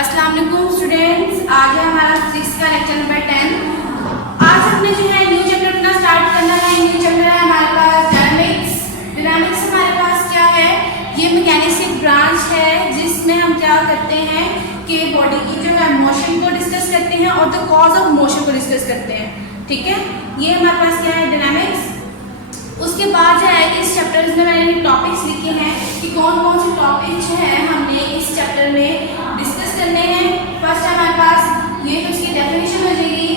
अस्सलाम वालेकुम स्टूडेंट्स, आज है हमारा 6 का लेक्चर नंबर 10। आज हमने जो है न्यू चैप्टर अपना स्टार्ट करना है। न्यू चैप्टर है हमारे पास डायनामिक्स। डायनामिक्स हमारे पास क्या है, ये मैकेनिक्स की ब्रांच है जिसमें हम क्या करते हैं कि बॉडी की जो है मोशन को डिस्कस करते हैं और द कॉज ऑफ मोशन को डिस्कस करते हैं। ठीक है, ये हमारे पास क्या है डायनामिक्स। उसके बाद जो है इस चैप्टर में मैंने टॉपिक्स लिखे हैं कि कौन कौन से टॉपिक्स जो है हमने इस चैप्टर में डिस्कस करने हैं। फर्स्ट हमारे पास ये तो इसकी डेफिनेशन हो जाएगी।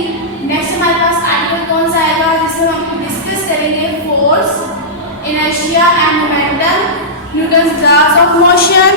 नेक्स्ट हमारे पास आर्टिकल कौन सा आएगा जिसमें हम डिस्कस करेंगे force, inertia and momentum, Newton's laws of motion.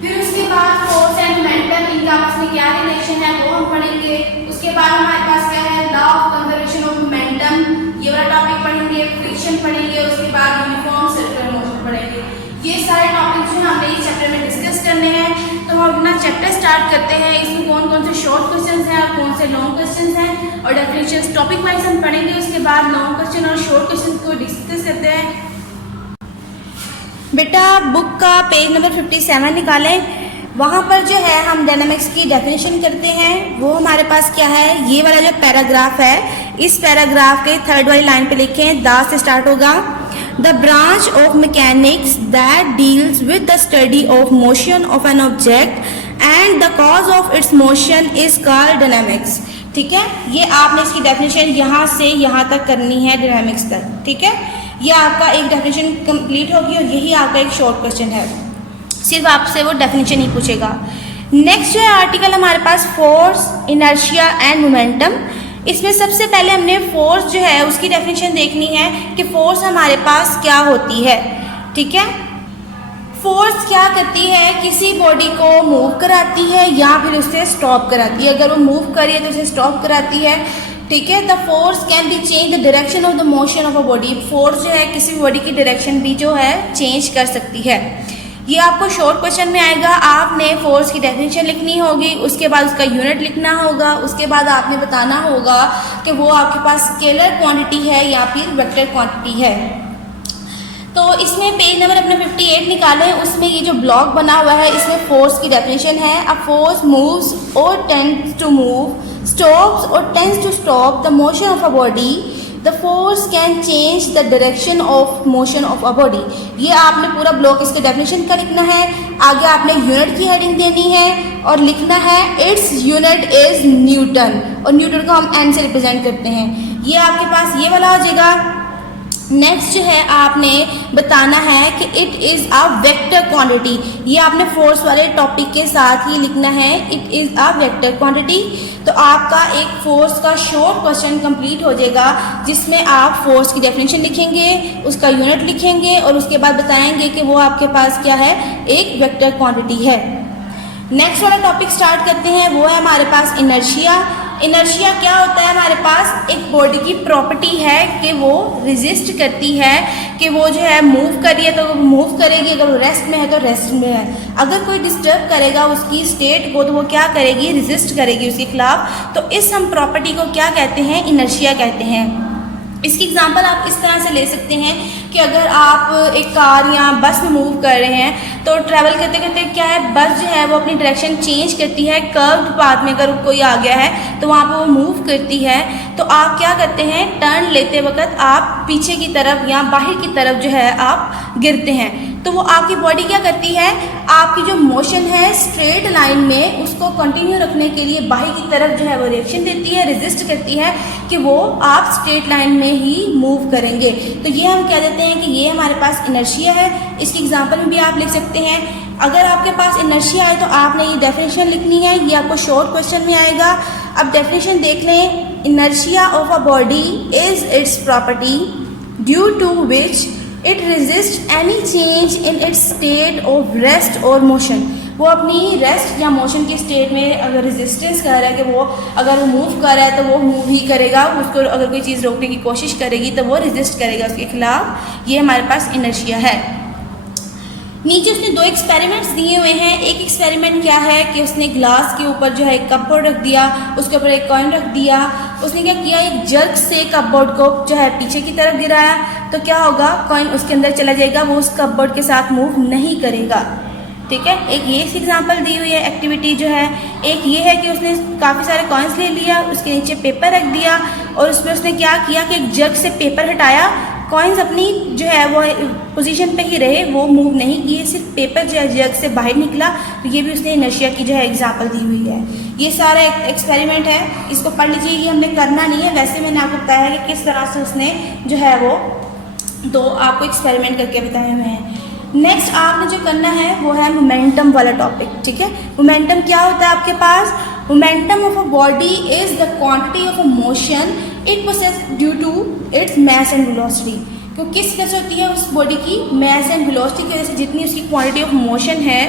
फिर उसके बाद फोर्स एंड मोमेंटम, इनका आपस में क्या रिलेशन है वो हम पढ़ेंगे। उसके बाद हमारे पास क्या है law of conservation of momentum, ये वाला टॉपिक पढ़ेंगे। फ्रिक्शन पढ़ेंगे, उसके बाद यूनिफॉर्म सर्कुलर मोशन पढ़ेंगे। ये सारे टॉपिक जो हमने इस चैप्टर में डिस्कस करने हैं। तो हम अपना चैप्टर स्टार्ट करते हैं। इसमें कौन कौन से शॉर्ट क्वेश्चंस हैं और कौन से लॉन्ग क्वेश्चंस हैं और डेफिनेशंस टॉपिक वाइज हम पढ़ेंगे। उसके बाद लॉन्ग क्वेश्चन और शॉर्ट क्वेश्चन को डिस्कस करते हैं। बेटा बुक का पेज नंबर 57 निकालें, वहाँ पर जो है हम डायनामिक्स की डेफिनेशन करते हैं। वो हमारे पास क्या है, ये वाला जो पैराग्राफ है, इस पैराग्राफ के थर्ड वाली लाइन पे लिखें, द से स्टार्ट होगा। The branch of mechanics that deals with the study of motion of an object and the cause of its motion is called dynamics. ठीक है, ये आपने इसकी डेफिनेशन यहाँ से यहाँ तक करनी है डायनामिक्स तक। ठीक है, ये आपका एक डेफिनेशन कंप्लीट होगी और यही आपका एक शॉर्ट क्वेश्चन है, सिर्फ आपसे वो डेफिनेशन ही पूछेगा। नेक्स्ट जो है आर्टिकल हमारे पास फोर्स, इनर्शिया एंड मोमेंटम। इसमें सबसे पहले हमने फोर्स जो है उसकी डेफिनेशन देखनी है कि फोर्स हमारे पास क्या होती है। ठीक है, फोर्स क्या करती है, किसी बॉडी को मूव कराती है या फिर उसे स्टॉप कराती है। अगर वो मूव करिए तो उसे स्टॉप कराती है। ठीक है, the force can be change the direction of the motion of a body. Force जो है किसी भी बॉडी की डायरेक्शन भी जो है चेंज कर सकती है। ये आपको शॉर्ट क्वेश्चन में आएगा। आपने फोर्स की डेफिनेशन लिखनी होगी, उसके बाद उसका यूनिट लिखना होगा, उसके बाद आपने बताना होगा कि वो आपके पास स्केलर क्वांटिटी है या फिर वेक्टर क्वांटिटी है। तो इसमें पेज नंबर अपने 58 निकालें, उसमें ये जो ब्लॉक बना हुआ है इसमें फोर्स की डेफिनेशन है। अ फोर्स मूव्स और टेंड्स टू मूव, स्टॉप्स और tends to stop the motion of a body. The force can change the direction of motion of a body. ये आपने पूरा ब्लॉक इसके डेफिनेशन का लिखना है। आगे आपने यूनिट की हेडिंग देनी है और लिखना है इट्स यूनिट इज न्यूटन, और न्यूटन को हम एन से रिप्रेजेंट करते हैं। ये आपके पास ये वाला हो जाएगा। नेक्स्ट जो है आपने बताना है कि it is a vector quantity. ये आपने फोर्स वाले टॉपिक के साथ ही लिखना है, it is a vector quantity. तो आपका एक फोर्स का शॉर्ट क्वेश्चन कंप्लीट हो जाएगा जिसमें आप फोर्स की डेफिनेशन लिखेंगे, उसका यूनिट लिखेंगे और उसके बाद बताएंगे कि वो आपके पास क्या है, एक वेक्टर क्वांटिटी है। नेक्स्ट वाला टॉपिक स्टार्ट करते हैं, वो है हमारे पास इनर्शिया। इनर्शिया क्या होता है, हमारे पास एक बॉडी की प्रॉपर्टी है कि वो रेजिस्ट करती है, कि वो जो है मूव करिए तो वो मूव करेगी, अगर वो रेस्ट में है तो रेस्ट में है। अगर कोई डिस्टर्ब करेगा उसकी स्टेट को तो वो क्या करेगी, रेजिस्ट करेगी उसके खिलाफ। तो इस हम प्रॉपर्टी को क्या कहते हैं, इनर्शिया कहते हैं। इसकी एग्जांपल आप इस तरह से ले सकते हैं कि अगर आप एक कार या बस में मूव कर रहे हैं तो ट्रैवल करते करते क्या है, बस जो है वो अपनी डायरेक्शन चेंज करती है। कर्व्ड पाथ में अगर कोई आ गया है तो वहाँ पे वो मूव करती है, तो आप क्या करते हैं, टर्न लेते वक्त आप पीछे की तरफ या बाहर की तरफ जो है आप गिरते हैं। तो वो आपकी बॉडी क्या करती है, आपकी जो मोशन है स्ट्रेट लाइन में उसको कंटिन्यू रखने के लिए बाहर की तरफ जो है वो रिएक्शन देती है, रेजिस्ट करती है कि वो आप स्ट्रेट लाइन में ही मूव करेंगे। तो ये हम कह देते हैं कि ये हमारे पास इनर्शिया है। इसकी एग्जांपल में भी आप लिख सकते हैं। अगर आपके पास इनर्शिया है तो आपने ये डेफिनेशन लिखनी है, ये आपको शॉर्ट क्वेश्चन में आएगा। अब डेफिनेशन देख लें, inertia of a body is its property due to which it resist any change in its state of rest और मोशन। वो अपनी रेस्ट या मोशन की स्टेट में अगर रेजिस्टेंस कर रहा है कि वो अगर वो मूव कर रहा है तो वो मूव ही करेगा, उसको अगर कोई चीज़ रोकने की कोशिश करेगी तो वो रेजिस्ट करेगा उसके खिलाफ। ये हमारे पास इनर्शिया है। नीचे उसने दो एक्सपेरिमेंट्स दिए हुए हैं। एक एक्सपेरिमेंट क्या है कि उसने ग्लास के ऊपर जो है एक कपबोर्ड रख दिया, उसके ऊपर एक कॉइन रख दिया। उसने क्या किया, एक जर्क से कपबोर्ड को जो है पीछे की तरफ गिराया, तो क्या होगा, कॉइन उसके अंदर चला जाएगा, वो उस कपबोर्ड के साथ मूव नहीं करेगा। ठीक है। एक ये एग्जांपल दी हुई है एक्टिविटी जो है, एक ये है कि उसने काफ़ी सारे कॉइन्स ले लिया, उसके नीचे पेपर रख दिया और उसमें उसने क्या किया कि एक जग से पेपर हटाया, कॉइन्स अपनी जो है वो पोजीशन पे ही रहे, वो मूव नहीं किए, सिर्फ पेपर जो है जग से बाहर निकला। तो ये भी उसने इनर्शिया की जो है एग्जांपल दी हुई है। ये सारा एक एक्सपेरिमेंट है, इसको पढ़ लीजिए, ये हमने करना नहीं है, वैसे मैंने आपको बताया है कि किस तरह से उसने जो है वो तो आपको एक्सपेरिमेंट करके बताया हुए हैं। नेक्स्ट आपने जो करना है वो है मोमेंटम वाला टॉपिक, ठीक है। मोमेंटम क्या होता है आपके पास? Momentum of a body is the quantity of a motion it possess due to its mass and velocity. तो किस वजह से होती है उस बॉडी की? मास एंड वेलोसिटी की वजह से जितनी उसकी क्वांटिटी ऑफ मोशन है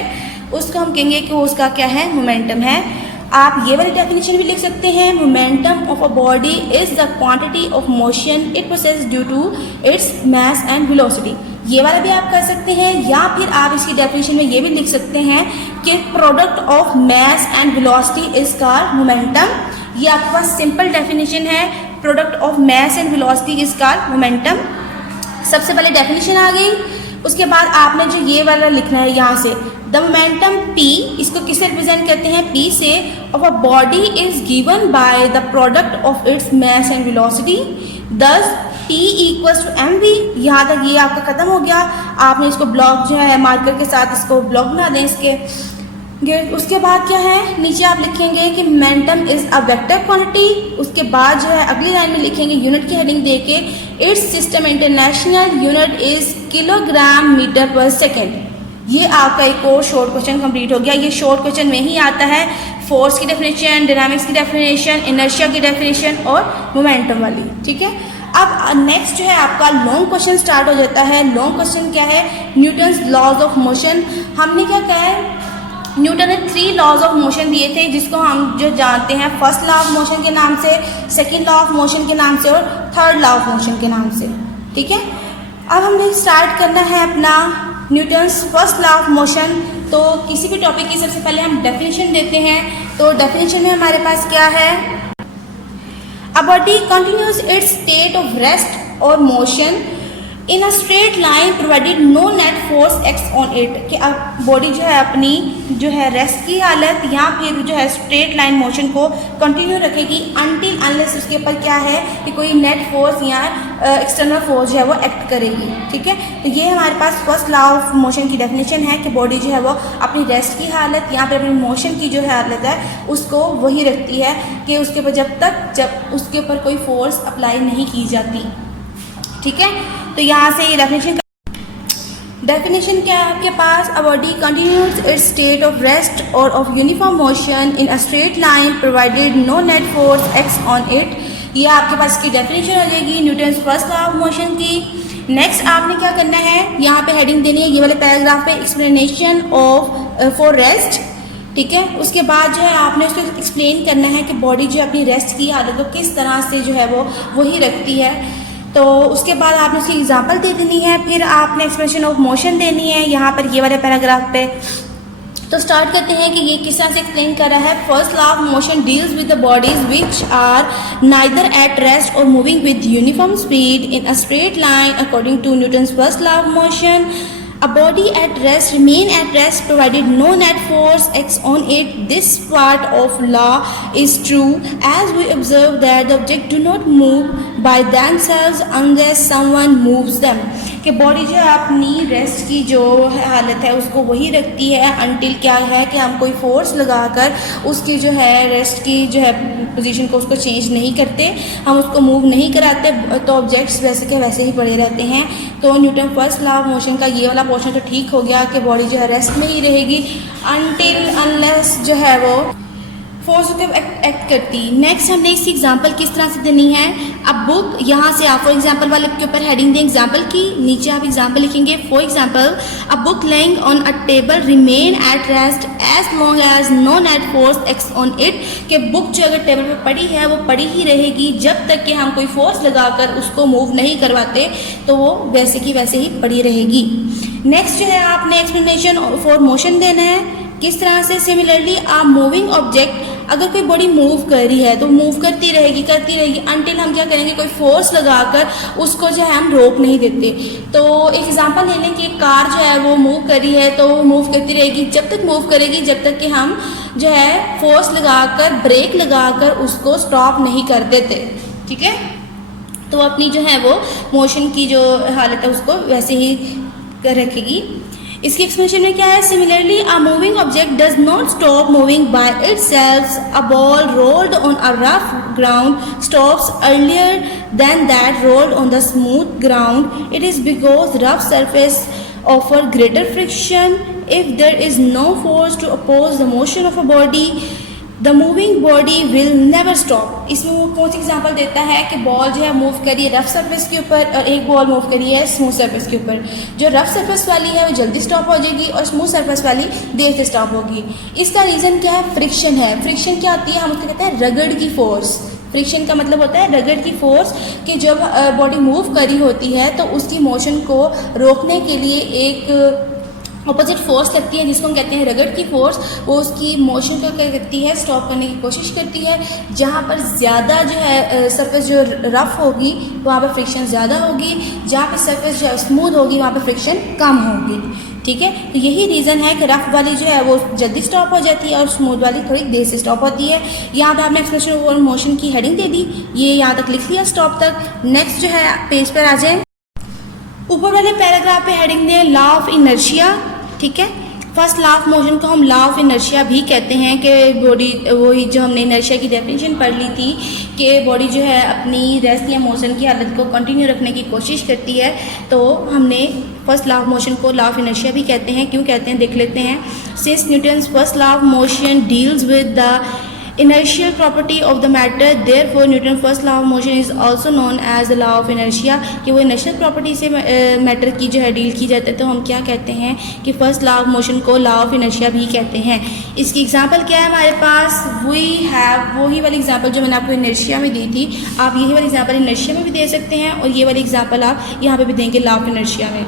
उसको हम कहेंगे कि वो उसका क्या है? मोमेंटम है। आप ये वाली डेफिनेशन भी लिख सकते हैं, momentum of a body is the quantity of motion it possess due to its mass and velocity. ये वाला भी आप कर सकते हैं, या फिर आप इसकी डेफिनेशन में ये भी लिख सकते हैं कि product of mass and velocity is called momentum. ये आपके पास सिंपल डेफिनेशन है, product of mass and velocity is called momentum. सबसे पहले डेफिनेशन आ गई, उसके बाद आपने जो ये वाला लिखना है यहाँ से, द मोमेंटम P, इसको किससे रिप्रेजेंट करते हैं? P से, of a body is given by the product of its mass and velocity, दस T इक्वल्स टू mv। यहाँ तक ये आपका खत्म हो गया। आपने इसको ब्लॉक जो है मार्कर के साथ इसको ब्लॉक बना दें इसके। उसके बाद क्या है, नीचे आप लिखेंगे कि momentum is a vector quantity. उसके बाद जो है अगली लाइन में लिखेंगे यूनिट की हेडिंग देके, its system international unit is kilogram metre per second. ये आपका एक और शॉर्ट क्वेश्चन कंप्लीट हो गया। ये शॉर्ट क्वेश्चन में ही आता है फोर्स की डेफिनेशन, डायनामिक्स की डेफिनेशन, इनर्शिया की डेफिनेशन और मोमेंटम वाली, ठीक है। अब नेक्स्ट जो है आपका लॉन्ग क्वेश्चन स्टार्ट हो जाता है। लॉन्ग क्वेश्चन क्या है? Newton's laws of motion. हमने क्या कहा है, न्यूटन ने 3 लॉज ऑफ मोशन दिए थे, जिसको हम जो जानते हैं फर्स्ट लॉ ऑफ मोशन के नाम से, सेकंड लॉ ऑफ मोशन के नाम से और थर्ड लॉ ऑफ मोशन के नाम से, ठीक है। अब हमने स्टार्ट करना है अपना Newton's first law of motion. तो किसी भी टॉपिक की सबसे पहले हम डेफिनेशन देते हैं। तो डेफिनेशन में हमारे पास क्या है? A body continues its state of rest or motion in a straight line provided no net force x on it। कि अब बॉडी जो है अपनी जो है रेस्ट की हालत या फिर जो है स्ट्रेट लाइन मोशन को कंटिन्यू रखेगी अनटिल अनलेस उसके ऊपर क्या है कि कोई नेट फोर्स या एक्सटर्नल फोर्स जो है वो एक्ट करेगी, ठीक है। तो ये हमारे पास फर्स्ट लॉ ऑफ मोशन की डेफिनेशन है कि बॉडी जो है वो अपनी रेस्ट की हालत या फिर अपनी मोशन की जो है हालत है उसको वही रखती है कि उसके ऊपर जब उसके ऊपर कोई फोर्स अप्लाई नहीं की जाती, ठीक है। तो यहाँ से ये डेफिनेशन क्या है आपके पास? A body continues its state of rest or of uniform motion in a straight line provided no net force acts on it. ये आपके पास की डेफिनेशन हो जाएगी Newton's first law of motion की। नेक्स्ट आपने क्या करना है, यहाँ पे हेडिंग देनी है ये वाले पैराग्राफ पे, एक्सप्लेनेशन ऑफ फॉर रेस्ट, ठीक है। उसके बाद जो है आपने उसको एक्सप्लेन करना है कि बॉडी जो अपनी रेस्ट की हालत को किस तरह से जो है वो वही रखती है। तो उसके बाद आपने उसकी एग्जांपल दे देनी है, फिर आपने एक्सप्रेशन ऑफ मोशन देनी है यहाँ पर ये वाले पैराग्राफ पे। तो स्टार्ट करते हैं कि ये किस तरह से एक्सप्लेन कर रहा है। First law of motion deals with the bodies which are neither at rest or moving with uniform speed in a straight line according to Newton's first law of motion. A body at rest remain at rest provided no net force acts on it. This part of law is true as we observe that the object do not move by themselves unless someone moves them। कि body जो है अपनी rest की जो हालत है उसको वही रखती है अनटिल क्या है कि हम कोई फोर्स लगाकर उसकी जो है रेस्ट की जो है पोजीशन को उसको चेंज नहीं करते, हम उसको मूव नहीं कराते, तो ऑब्जेक्ट्स वैसे के वैसे ही पड़े रहते हैं। तो Newton first law of motion का ये वाला पोर्शन तो ठीक हो गया कि बॉडी जो है रेस्ट में ही रहेगी अनटिल अनलेस जो है वो फोर्स के एक्ट करती। नेक्स्ट हमने इसकी एग्जांपल किस तरह से देनी है। अब बुक यहाँ से आप फॉर एग्जांपल वाले के ऊपर हेडिंग दें एग्जांपल की, नीचे आप एग्जांपल लिखेंगे for example a book laying on a table remain at rest as long as no net force acts on it. कि बुक जो अगर टेबल पे पड़ी है वो पड़ी ही रहेगी जब तक कि हम कोई फोर्स लगाकर उसको मूव नहीं करवाते, तो वो वैसे की वैसे ही पड़ी रहेगी। नेक्स्ट जो है आपने एक्सप्लेनेशन फॉर मोशन देना है किस तरह से। सिमिलरली अ मूविंग ऑब्जेक्ट अगर कोई बॉडी मूव कर रही है तो मूव करती रहेगी अनटिल हम क्या करेंगे, कोई फोर्स लगाकर उसको जो है हम रोक नहीं देते। तो एक एग्जांपल ले लें कि कार जो है वो मूव कर रही है, तो वो मूव करती रहेगी, जब तक मूव करेगी जब तक कि हम जो है फोर्स लगाकर, ब्रेक लगाकर उसको स्टॉप नहीं कर देते, ठीक है। तो अपनी जो है वो मोशन की जो हालत है उसको वैसे ही रखेगी। इसकी एक्सप्लेनेशन में क्या है, similarly a moving object does not stop moving by itself, a ball rolled on a rough ground stops earlier than that rolled on the smooth ground. It is because rough surface offer greater friction. If there is no force to oppose the motion of a body, the moving body will never stop। इसमें वो कौन सी example देता है कि ball जो है move करी है रफ सरफेस के ऊपर और एक बॉल मूव करी है स्मूथ सरफेस के ऊपर। जो रफ सरफेस वाली है वो जल्दी स्टॉप हो जाएगी और स्मूथ सरफेस वाली देर से स्टॉप होगी। इसका रीज़न क्या है, फ्रिक्शन है। फ्रिक्शन क्या होती है, हम उसको कहते हैं रगड़ की फोर्स। फ्रिक्शन का मतलब होता है रगड़ की फोर्स, कि जब बॉडी मूव करी होती है तो उसकी मोशन को रोकने के लिए एक अपोजिट फोर्स लगती है जिसको हम कहते हैं रगड़ की फोर्स। वो उसकी मोशन को क्या करती है, स्टॉप करने की कोशिश करती है। जहाँ पर ज़्यादा जो है सरफेस जो रफ़ होगी वहाँ पर फ्रिक्शन ज़्यादा होगी, जहाँ पर सरफेस जो स्मूथ होगी वहाँ पर फ्रिक्शन कम होगी, ठीक है। तो यही रीज़न है कि रफ़ वाली जो है वो जल्दी स्टॉप हो जाती है और स्मूथ वाली थोड़ी देर से स्टॉप होती है। यहाँ पे आपने एक्सप्रेशन और मोशन की हेडिंग दे दी, ये यहाँ तक लिख लिया स्टॉप तक। नेक्स्ट जो है पेज पर आ जाए, ऊपर वाले पैराग्राफ पे हेडिंग दें लॉ ऑफ इनर्शिया, ठीक है। फर्स्ट लॉ ऑफ मोशन को हम लॉ ऑफ इनर्शिया भी कहते हैं कि बॉडी, वही जो हमने इनर्शिया की डेफिनेशन पढ़ ली थी कि बॉडी जो है अपनी रेस्ट या मोशन की हालत को कंटिन्यू रखने की कोशिश करती है। तो हमने फर्स्ट लॉ ऑफ मोशन को लॉ ऑफ इनर्शिया भी कहते हैं। क्यों कहते हैं देख लेते हैं। Since Newton's first law of motion deals with the inertial property of the matter, therefore Newton first law of motion is also known as the law of inertia। कि वो inertial property से मैटर की जो है deal की जाती है, तो हम क्या कहते हैं कि फर्स्ट लॉ ऑफ मोशन को लॉ ऑफ इनर्शिया भी कहते हैं। इसकी एग्जांपल क्या है हमारे पास, वी हैव, वही वाली एग्जांपल जो मैंने आपको इनर्शिया में दी थी, आप यही वाली एग्जांपल इनर्शिया में भी दे सकते हैं और ये वाली एग्जांपल आप यहाँ पे भी देंगे लॉ ऑफ इनर्शिया में।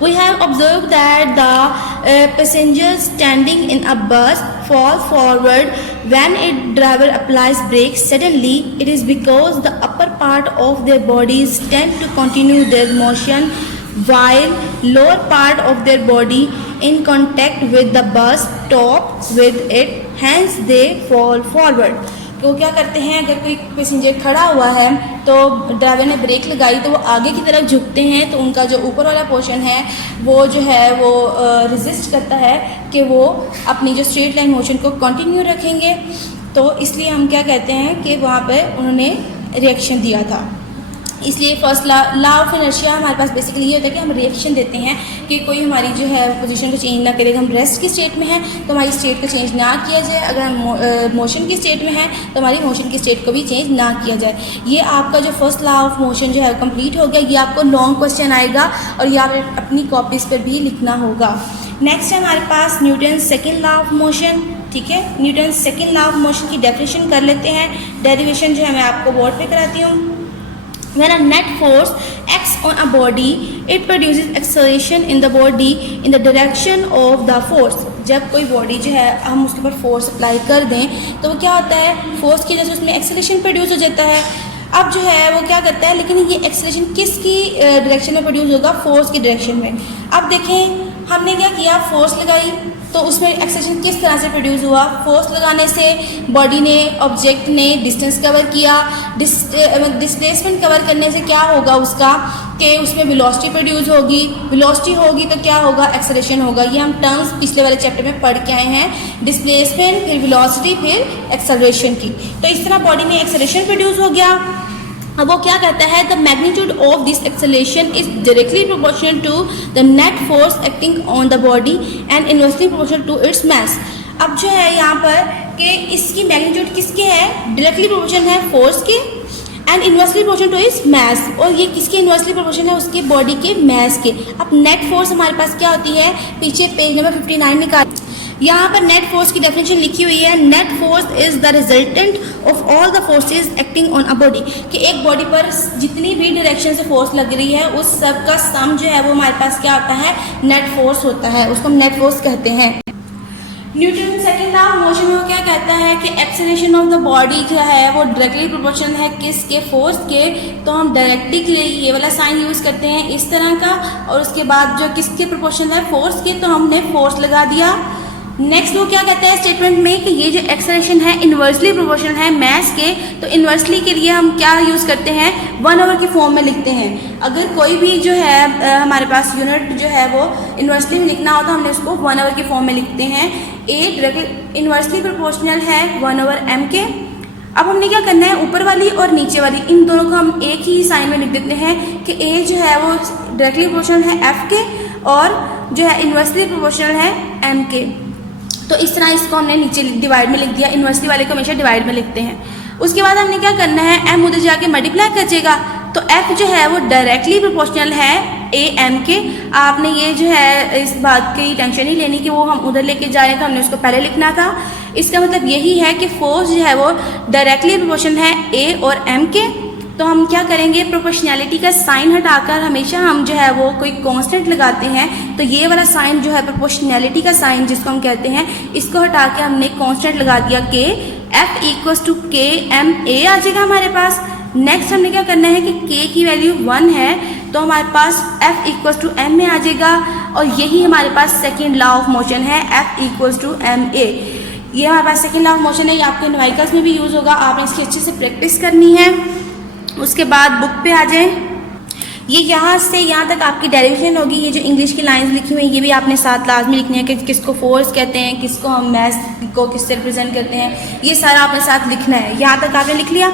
We have observed that the passengers standing in a bus fall forward when its driver applies brakes suddenly. It is because the upper part of their bodies tend to continue their motion while lower part of their body in contact with the bus stop with it, hence they fall forward। तो क्या करते हैं, अगर कोई passenger खड़ा हुआ है तो ड्राइवर ने ब्रेक लगाई तो वो आगे की तरफ झुकते हैं, तो उनका जो ऊपर वाला पोर्शन है वो जो है वो रेजिस्ट करता है कि वो अपनी जो स्ट्रेट लाइन मोशन को कंटिन्यू रखेंगे। तो इसलिए हम क्या कहते हैं कि वहाँ पे उन्होंने रिएक्शन दिया था। इसलिए फर्स्ट लॉ ऑफ इनर्शिया हमारे पास बेसिकली ये होता है कि हम रिएक्शन देते हैं कि कोई हमारी जो है पोजीशन को चेंज ना करे। हम रेस्ट की स्टेट में हैं तो हमारी स्टेट को चेंज ना किया जाए, अगर हम मोशन की स्टेट में हैं तो हमारी मोशन की स्टेट को भी चेंज ना किया जाए। ये आपका जो फर्स्ट लॉ ऑफ मोशन जो है कंप्लीट हो गया। ये आपको लॉन्ग क्वेश्चन आएगा और ये आप अपनी कॉपीज़ पर भी लिखना होगा। नेक्स्ट है हमारे पास Newton second law of motion, ठीक है। Newton second law of motion की डेफिनेशन कर लेते हैं। डेरिवेशन जो है मैं आपको बोर्ड पे कराती हूँ। When a net force acts on a body, it produces acceleration in the body in the direction of the force। जब कोई बॉडी जो है हम उसके ऊपर फोर्स अप्लाई कर दें तो वो क्या होता है, फोर्स की वजह से उसमें एक्सेलरेशन प्रोड्यूस हो जाता है। अब जो है वो क्या करता है, लेकिन ये एक्सेलरेशन किसकी डायरेक्शन में प्रोड्यूस होगा, फोर्स की डायरेक्शन में। अब देखें हमने क्या किया, फोर्स लगाई तो उसमें एक्सेलरेशन किस तरह से प्रोड्यूस हुआ। फोर्स लगाने से बॉडी ने, ऑब्जेक्ट ने डिस्टेंस कवर किया, डिस्प्लेसमेंट कवर करने से क्या होगा उसका कि उसमें वेलोसिटी प्रोड्यूस होगी। वेलोसिटी होगी तो क्या होगा, एक्सेलरेशन होगा। ये हम टर्म्स पिछले वाले चैप्टर में पढ़ के आए हैं, डिस्प्लेसमेंट फिर वेलोसिटी फिर एक्सेलरेशन की। तो इस तरह बॉडी में एक्सेलरेशन प्रोड्यूस हो गया। अब वो क्या कहता है, the magnitude of this acceleration is directly proportional to the net force acting on the body and inversely proportional to its mass. अब जो है यहाँ पर कि इसकी मैग्नीट्यूड किसके है, डायरेक्टली प्रोपोर्शनल है फोर्स के and inversely proportional to its mass. और ये किसके इनवर्सली प्रोपोर्शनल है, उसके बॉडी के मास के। अब नेट फोर्स हमारे पास क्या होती है, पीछे पेज नंबर 59 निकाल, यहाँ पर नेट फोर्स की डेफिनेशन लिखी हुई है। Net force is the resultant of all the forces acting on a body. कि एक बॉडी पर जितनी भी डायरेक्शन से फोर्स लग रही है उस सब का सम जो है वो हमारे पास क्या होता है, नेट फोर्स होता है, उसको हम नेट फोर्स कहते हैं। Newton second law of motion में वो क्या कहता है कि एक्सेलरेशन ऑफ द बॉडी जो है वो डायरेक्टली प्रोपोर्शनल है किसके, फोर्स के। तो हम डायरेक्टली के लिए ये वाला साइन यूज़ करते हैं इस तरह का, और उसके बाद जो किसके प्रोपोर्शनल है, फोर्स के, तो हमने फोर्स लगा दिया। नेक्स्ट वो क्या कहता है स्टेटमेंट में कि ये जो एक्सेलरेशन है इन्वर्सली प्रोपोर्शनल है मास के। तो इन्वर्सली के लिए हम क्या यूज़ करते हैं, 1/, की फॉर्म में लिखते हैं। अगर कोई भी जो है हमारे पास यूनिट जो है वो इन्वर्सली में लिखना हो तो हमने उसको 1/, की फॉर्म में लिखते हैं। ए डायरेक्टली इन्वर्सली प्रोपोर्शनल है 1/m के। अब हमने क्या करना है, ऊपर वाली और नीचे वाली इन दोनों को हम एक ही साइन में लिख देते हैं कि ए जो है वो डायरेक्टली प्रोपोर्शनल है f के, और जो है इन्वर्सली प्रोपोर्शनल है m के। तो इस तरह इसको हमने नीचे डिवाइड में लिख दिया, इन्वर्सली वाले को हमेशा डिवाइड में लिखते हैं। उसके बाद हमने क्या करना है, m उधर जाके मल्टीप्लाई कर जाएगा, तो f जो है वो डायरेक्टली प्रोपोर्शनल है am के। आपने ये जो है इस बात की टेंशन नहीं लेनी कि वो हम उधर लेके जा रहे हैं तो हमने उसको पहले लिखना था। इसका मतलब यही है कि फोर्स जो है वो डायरेक्टली प्रोपोर्शनल है a और m के। तो हम क्या करेंगे, प्रोपोर्शनैलिटी का साइन हटाकर हमेशा हम जो है वो कोई कांस्टेंट लगाते हैं। तो ये वाला साइन जो है प्रोपोर्शनैलिटी का साइन जिसको हम कहते हैं, इसको हटा के हमने कांस्टेंट लगा दिया k, f = k m a आ जाएगा हमारे पास। नेक्स्ट हमने क्या करना है कि k की वैल्यू 1 है तो हमारे पास f = m में आ जाएगा, और यही हमारे पास सेकेंड लॉ ऑफ मोशन है, f = m a। ये हमारे पास सेकेंड लॉ ऑफ मोशन है, ये आपके न्यूमेरिकल्स में भी यूज़ होगा, आपने इसकी अच्छे से प्रैक्टिस करनी है। उसके बाद बुक पे आ जाएं, ये यहाँ से यहाँ तक आपकी डेरिवेशन होगी। ये जो इंग्लिश की लाइंस लिखी हुई हैं ये भी आपने साथ लाजमी लिखनी है कि किसको फोर्स कहते हैं, किसको हम मैस को किससे रिप्रेजेंट करते हैं, ये सारा आपने साथ लिखना है। यहाँ तक आपने लिख लिया।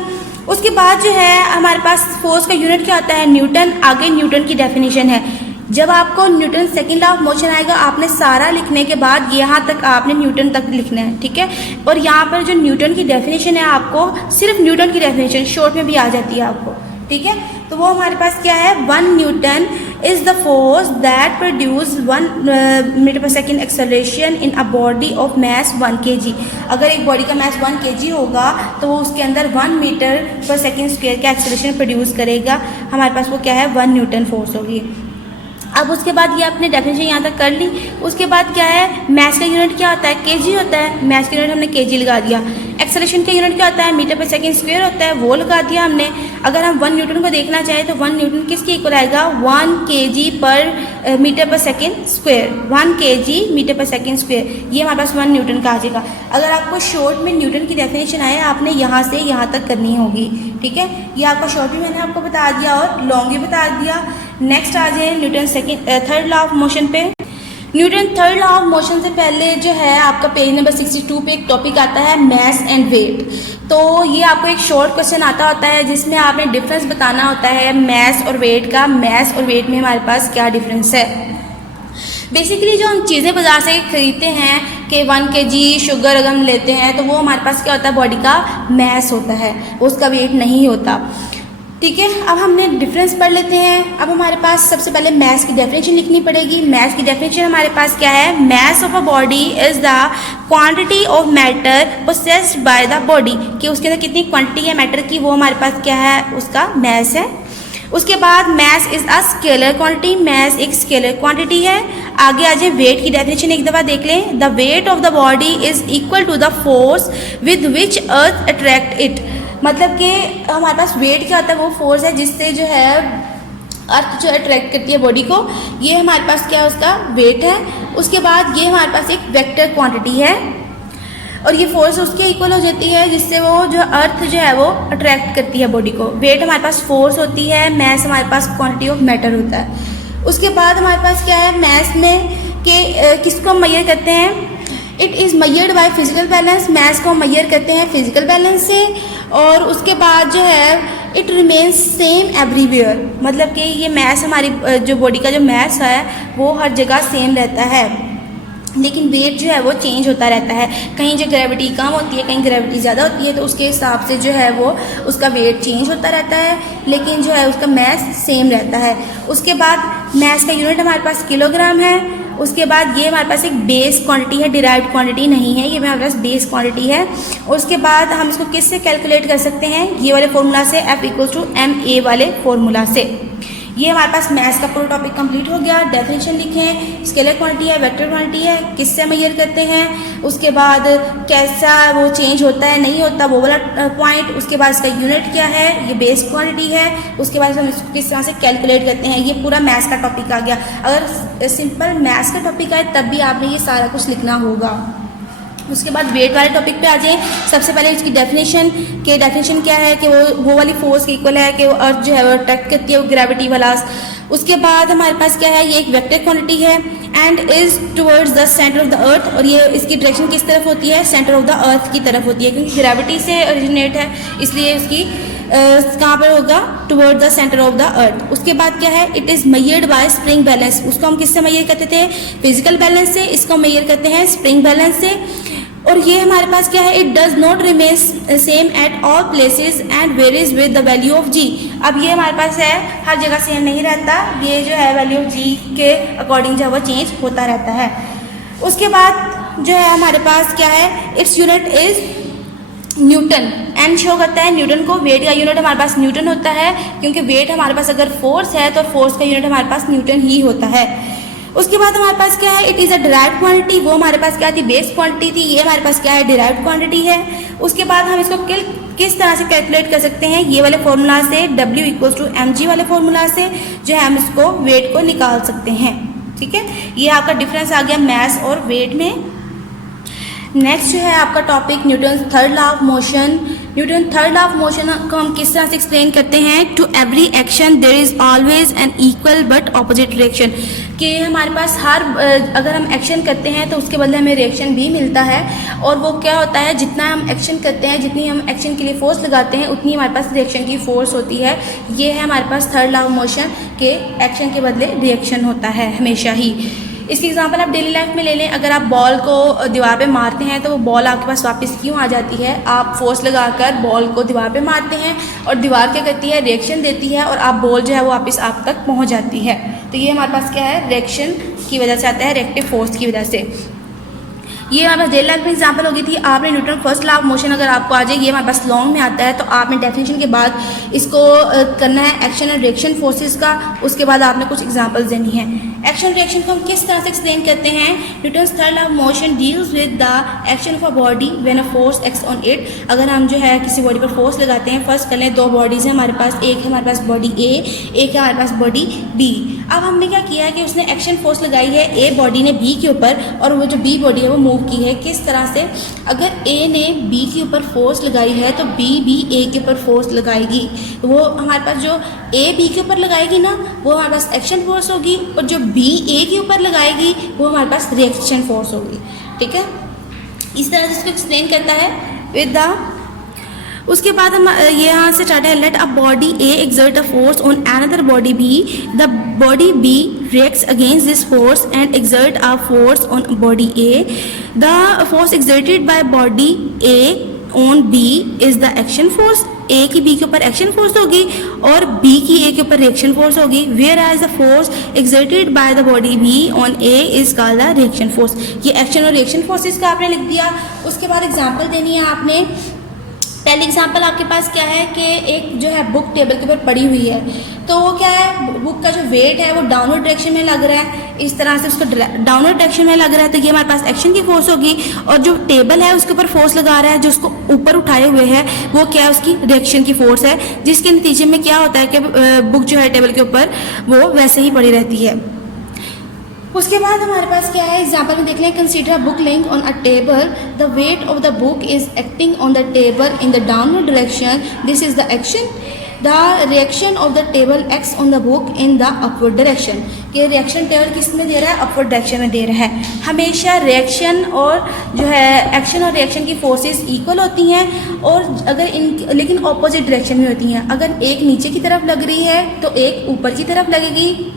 उसके बाद जो है हमारे पास फोर्स का यूनिट क्या होता है, न्यूटन। आगे न्यूटन की डेफिनेशन है। जब आपको Newton second law of motion आएगा आपने सारा लिखने के बाद यहाँ तक आपने न्यूटन तक लिखना है, ठीक है। और यहाँ पर जो न्यूटन की डेफिनेशन है आपको सिर्फ न्यूटन की डेफिनेशन शॉर्ट में भी आ जाती है आपको, ठीक है। तो वो हमारे पास क्या है, 1 newton is the force that produce 1 metre per second acceleration in a body of mass 1 kg। अगर एक बॉडी का मास 1 kg होगा तो वो उसके अंदर 1 मीटर/सेकेंड का एक्सेलरेशन प्रोड्यूस करेगा। हमारे पास वो क्या है, 1 न्यूटन फोर्स होगी। अब उसके बाद ये आपने डेफिनेशन यहाँ तक कर ली। उसके बाद क्या है, मास का यूनिट क्या होता है, केजी होता है। मास का यूनिट हमने केजी लगा दिया। एक्सेलरेशन का यूनिट क्या होता है, मीटर/सेकेंड होता है, वो लगा दिया हमने। अगर हम 1 न्यूटन को देखना चाहें तो 1 न्यूटन किसके इक्वल आएगा, 1 kg/मीटर/सेकेंड। 1 kg मीटर/सेकेंड। ये हमारे पास 1 न्यूटन का आ जाएगा। अगर आपको शॉर्ट में न्यूटन की डेफिनेशन आए आपने यहाँ से यहाँ तक करनी होगी, ठीक है। ये आपका शॉर्ट भी मैंने आपको बता दिया और लॉन्ग भी बता दिया। नेक्स्ट आ जाए Newton third law of motion पे। Newton third law of motion से पहले जो है आपका पेज नंबर 62 पे एक टॉपिक आता है मास एंड वेट। तो ये आपको एक शॉर्ट क्वेश्चन आता होता है जिसमें आपने डिफरेंस बताना होता है मास और वेट का। मास और वेट में हमारे पास क्या डिफरेंस है। बेसिकली जो हम चीज़ें बाजार से खरीदते हैं कि 1 kg शुगर अगर हम लेते हैं तो वो हमारे पास क्या होता है, बॉडी का मास होता है, उसका वेट नहीं होता, ठीक है। अब हमने डिफरेंस पढ़ लेते हैं। अब हमारे पास सबसे पहले मास की डेफिनेशन लिखनी पड़ेगी। मास की डेफिनेशन हमारे पास क्या है, mass of a body is the quantity of matter possessed by the body, कि उसके अंदर कितनी क्वांटिटी है मैटर की, वो हमारे पास क्या है, उसका मास है। उसके बाद mass is a scalar quantity, mass एक स्केलर क्वांटिटी है। आगे आ जाए वेट की डेफिनेशन एक दफ़ा देख लें। The weight of the body is equal to the force with which earth attract it. मतलब कि हमारे पास वेट क्या होता है, वो फोर्स है जिससे जो है अर्थ जो अट्रैक्ट करती है बॉडी को, ये हमारे पास क्या है, उसका वेट है। उसके बाद ये हमारे पास एक वेक्टर क्वांटिटी है और ये फोर्स उसके इक्वल हो जाती है जिससे वो जो अर्थ जो है वो अट्रैक्ट करती है बॉडी को। वेट हमारे पास फोर्स होती है, मास हमारे पास क्वांटिटी ऑफ मैटर होता है। उसके बाद हमारे पास क्या है, मास में कि किसको हम मेजर करते हैं, it is measured by physical balance. Mass को हम मेजर करते हैं फिजिकल बैलेंस से। और उसके बाद जो है इट रिमेन्स सेम एवरीवेयर, मतलब कि ये मास हमारी जो बॉडी का जो मास है वो हर जगह सेम रहता है, लेकिन वेट जो है वो चेंज होता रहता है। कहीं जो ग्रेविटी कम होती है, कहीं ग्रेविटी ज़्यादा होती है, तो उसके हिसाब से जो है वो उसका वेट चेंज होता रहता है, लेकिन जो है उसका मास सेम रहता है। उसके बाद मास का यूनिट हमारे पास किलोग्राम है। उसके बाद ये हमारे पास एक बेस क्वांटिटी है, डिराइव्ड क्वांटिटी नहीं है, ये हमारे पास बेस क्वांटिटी है। उसके बाद हम इसको किससे कैलकुलेट कर सकते हैं, ये वाले फॉर्मूला से, F = ma वाले फॉर्मूला से। ये हमारे पास मैथ्स का पूरा टॉपिक कंप्लीट हो गया। डेफिनेशन लिखें, स्केलर क्वांटिटी है, वेक्टर क्वांटिटी है, किससे मेजर करते हैं, उसके बाद कैसा वो चेंज होता है नहीं होता वो वाला पॉइंट, उसके बाद इसका यूनिट क्या है, ये बेस क्वांटिटी है, उसके बाद हम इसको किस तरह से कैलकुलेट करते हैं। ये पूरा मैथ्स का टॉपिक आ गया। अगर सिंपल मैथ्स का टॉपिक आए तब भी आपने ये सारा कुछ लिखना होगा। उसके बाद वेट वाले टॉपिक पे आ जाए। सबसे पहले इसकी डेफिनेशन क्या है कि वो वाली फोर्स की इक्वल है कि वो अर्थ जो है वो अट्रैक्ट करती है, वो ग्रेविटी वाला। उसके बाद हमारे पास क्या है, ये एक वेक्टर क्वांटिटी है and is towards the centre of the earth, और ये इसकी डायरेक्शन किस तरफ होती है, सेंटर ऑफ द अर्थ की तरफ होती है, क्योंकि ग्रेविटी से ओरिजिनेट है इसलिए उसकी कहाँ पर होगा, toward the centre of the earth. उसके बाद क्या है, it is measured bye spring balance. उसको हम किससे मेजर करते थे, फिजिकल बैलेंस से। इसको मेजर करते हैं स्प्रिंग बैलेंस से। और ये हमारे पास क्या है, it does not remain same at all places and varies with the value of g. अब ये हमारे पास है, हर जगह सेम नहीं रहता, ये जो है वैल्यू ऑफ जी के अकॉर्डिंग जो है वो चेंज होता रहता है। उसके बाद जो है हमारे पास क्या है, its unit is newton. N show करता है न्यूटन को। वेट का यूनिट हमारे पास न्यूटन होता है, क्योंकि वेट हमारे पास अगर फोर्स है तो फोर्स का यूनिट हमारे पास न्यूटन ही होता है। उसके बाद हमारे पास क्या है, it is a derived quantity. वो हमारे पास क्या थी, बेस क्वांटिटी थी, ये हमारे पास क्या है, डिराइव्ड क्वांटिटी है। उसके बाद हम इसको किस तरह से कैलकुलेट कर सकते हैं, ये वाले फॉर्मूला से, W = mg वाले फॉर्मूला से जो है हम इसको वेट को निकाल सकते हैं। ठीक है, ये आपका डिफरेंस आ गया मैथ्स और वेट में। नेक्स्ट जो है आपका topic Newton third law of motion. Newton third law of motion को हम किस तरह से एक्सप्लेन करते हैं, to every action there is always an equal but opposite reaction. कि हमारे पास अगर हम एक्शन करते हैं तो उसके बदले हमें रिएक्शन भी मिलता है, और वो क्या होता है, जितना हम एक्शन करते हैं, जितनी हम एक्शन के लिए फोर्स लगाते हैं, उतनी हमारे पास रिएक्शन की फोर्स होती है। ये है हमारे पास थर्ड लॉ ऑफ मोशन के एक्शन के बदले रिएक्शन होता है हमेशा ही। इसकी एग्जांपल आप डेली लाइफ में ले लें। अगर आप बॉल को दीवार पे मारते हैं तो वो बॉल आपके पास वापस क्यों आ जाती है, आप फोर्स लगाकर बॉल को दीवार पे मारते हैं और दीवार क्या करती है, रिएक्शन देती है, और आप बॉल जो है वो वापस आप तक पहुंच जाती है। तो ये हमारे पास क्या है, रिएक्शन की वजह से आता है, रिएक्टिव फोर्स की वजह से। ये हमारे पास डेली लाइफ में एग्जांपल होगी थी। आपने Newton first law of motion अगर आपको आ जाए, ये हमारे पास लॉन्ग में आता है, तो आपने डेफिनेशन के बाद इसको करना है एक्शन एंड रिएक्शन फोर्सेस का। उसके बाद आपने कुछ एग्जांपल्स देनी है। एक्शन रिएक्शन को हम किस तरह से एक्सप्लेन करते हैं, Newton third law of motion deals with the action of a body when a force acts on it. अगर हम जो है किसी बॉडी पर फोर्स लगाते हैं, फर्स्ट कर लें, दो बॉडीज़ हैं हमारे पास, एक है हमारे पास बॉडी ए, एक है हमारे पास बॉडी बी। अब हमने क्या किया है कि उसने एक्शन फोर्स लगाई है ए बॉडी ने बी के ऊपर, और वो जो बी बॉडी है वो मूव की है। किस तरह से, अगर ए ने बी के ऊपर फोर्स लगाई है तो बी भी ए के ऊपर फोर्स लगाएगी। वो हमारे पास जो ए बी के ऊपर लगाएगी ना, वो हमारे पास एक्शन फोर्स होगी, और जो बी ए के ऊपर लगाएगी वो हमारे पास रिएक्शन फोर्स होगी। ठीक है, इस तरह से इसको एक्सप्लेन करता है विद द। उसके बाद हम ये यहाँ से स्टार्ट है, let a body A exert a force on another body B, the body B reacts against this force and exert a force on body A. The force exerted by body A on B is the action force. A की B के ऊपर action force होगी और B की A के ऊपर reaction force होगी। whereas the force exerted by the body B on A is called the reaction force. ये एक्शन और रिएक्शन फोर्सेस का आपने लिख दिया। उसके बाद एग्जांपल देनी है आपने। पहले एग्जांपल आपके पास क्या है कि एक जो है बुक टेबल के ऊपर पड़ी हुई है, तो वो क्या है, बुक का जो वेट है वो डाउनवर्ड डायरेक्शन में लग रहा है, इस तरह से उसको डाउनवर्ड डायरेक्शन में लग रहा है, तो ये हमारे पास एक्शन की फोर्स होगी। और जो टेबल है उसके ऊपर फोर्स लगा रहा है, जो उसको ऊपर उठाए हुए है, वो क्या है, उसकी रिएक्शन की फोर्स है, जिसके नतीजे में क्या होता है कि बुक जो है टेबल के ऊपर वो वैसे ही पड़ी रहती है। उसके बाद हमारे पास क्या है, एग्जाम्पल में देख लें, consider a book laying on a table, the weight of the book is acting on the table in the downward direction, this is the action. The reaction of the table acts on the book in the upward direction. कि reaction table किस में दे रहा है, upward direction में दे रहा है। हमेशा reaction और जो है एक्शन और रिएक्शन की फोर्सेस इक्वल होती हैं, और अगर लेकिन ऑपोजिट डायरेक्शन में होती हैं। अगर एक नीचे की तरफ लग रही है तो एक ऊपर की तरफ लगेगी,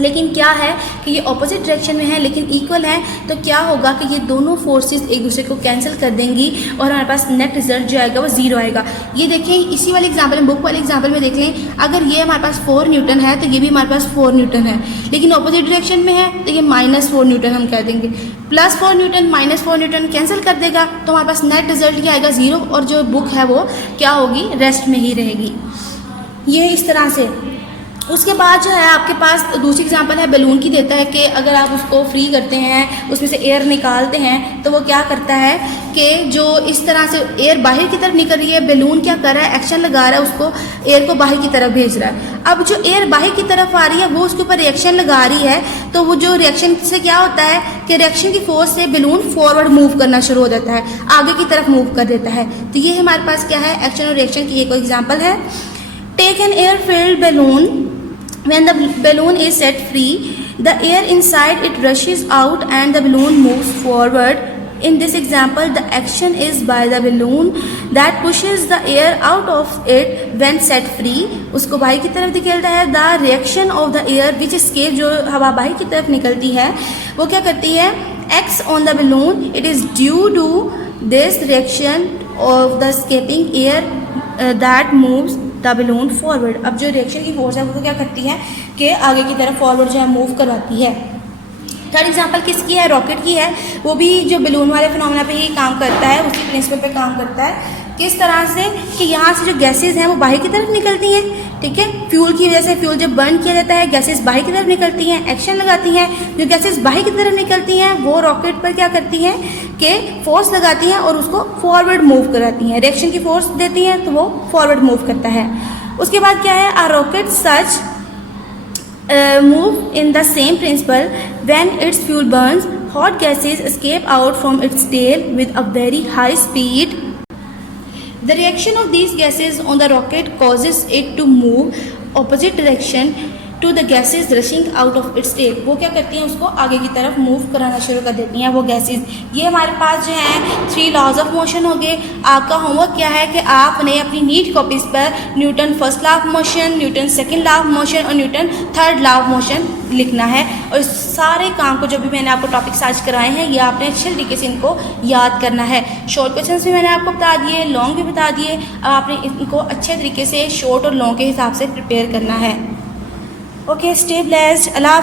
लेकिन क्या है कि ये ऑपोजिट डायरेक्शन में है लेकिन इक्वल है, तो क्या होगा कि ये दोनों फोर्सेस एक दूसरे को कैंसिल कर देंगी और हमारे पास नेट रिजल्ट जो आएगा वो जीरो आएगा। ये देखें, इसी वाले एग्जांपल में, बुक वाले एग्जांपल में देख लें, अगर ये हमारे पास 4 न्यूटन है तो ये भी हमारे पास 4 न्यूटन है, लेकिन ऑपोजिट डायरेक्शन में है तो ये -4 न्यूटन हम कह देंगे। +4 न्यूटन -4 न्यूटन कैंसिल कर देगा, तो हमारे पास नेट रिजल्ट क्या आएगा, 0, और जो बुक है वो क्या होगी, रेस्ट में ही रहेगी। ये इस तरह से। उसके बाद जो है आपके पास दूसरी एग्जांपल है बैलून की देता है कि अगर आप उसको फ्री करते हैं, उसमें से एयर निकालते हैं, तो वो क्या करता है कि जो इस तरह से एयर बाहर की तरफ निकल रही है, बैलून क्या कर रहा है, एक्शन लगा रहा है, उसको एयर को बाहर की तरफ भेज रहा है। अब जो एयर बाहर की तरफ आ रही है वो उसके ऊपर रिएक्शन लगा रही है, तो वो जो रिएक्शन से क्या होता है कि रिएक्शन की फोर्स से बैलून फॉरवर्ड मूव करना शुरू हो जाता है, आगे की तरफ मूव कर देता है। तो ये हमारे पास क्या है, एक्शन और रिएक्शन की एक एग्जाम्पल है। Take an air filled balloon. When the balloon is set free, the air inside it rushes out and the balloon moves forward. In this example, the action is by the balloon that pushes the air out of it when set free. उसको बाहर की तरफ निकलता है. The reaction of the air which escape, जो हवा बाहर की तरफ निकलती है वो क्या करती है, acts on the balloon. It is due to this reaction of the escaping air that moves the balloon forward. अब जो रिएक्शन की फोर्स है वो क्या करती है कि आगे की तरफ फॉरवर्ड जो है मूव करवाती है. थर्ड एग्जांपल किसकी है, रॉकेट की है. वो भी जो बैलून वाले फिनोमेना पे ही काम करता है, उसी प्रिंसिपल पे काम करता है. किस तरह से कि यहाँ से जो गैसेज हैं वो बाहर की तरफ निकलती हैं, ठीक है. फ्यूल की वजह से फ्यूल जब बर्न किया जाता है गैसेज बाहर की तरफ निकलती हैं, एक्शन लगाती हैं. जो गैसेज बाहर की तरफ निकलती हैं वो रॉकेट पर क्या करती हैं कि फोर्स लगाती हैं और उसको फॉरवर्ड मूव कराती हैं. रिएक्शन की फोर्स देती हैं तो वो फॉरवर्ड मूव करता है. उसके बाद क्या है, a rocket such move in the same principle. When its fuel burns, hot gases escape out from its tail with a very high speed. The reaction of these gases on the rocket causes it to move opposite direction to the gases rushing out of its tail. वो क्या करती हैं, उसको आगे की तरफ move कराना शुरू कर देती हैं वो गैसेज. ये हमारे पास जो हैं 3 लॉज ऑफ मोशन हो गए. आपका होमवर्क क्या है कि आपने अपनी नीट कॉपीज़ पर Newton first law of motion, Newton second law of motion और Newton third law of motion लिखना है. और इस सारे काम को जो भी मैंने आपको टॉपिक सर्च कराए हैं ये आपने अच्छे तरीके से इनको याद करना है. शॉर्ट क्वेश्चन भी मैंने आपको बता दिए, लॉन्ग भी बता दिए. अब आपने इनको अच्छे तरीके से शॉर्ट और लॉन्ग के हिसाब से प्रिपेयर करना है. Okay, stay blessed. Allah.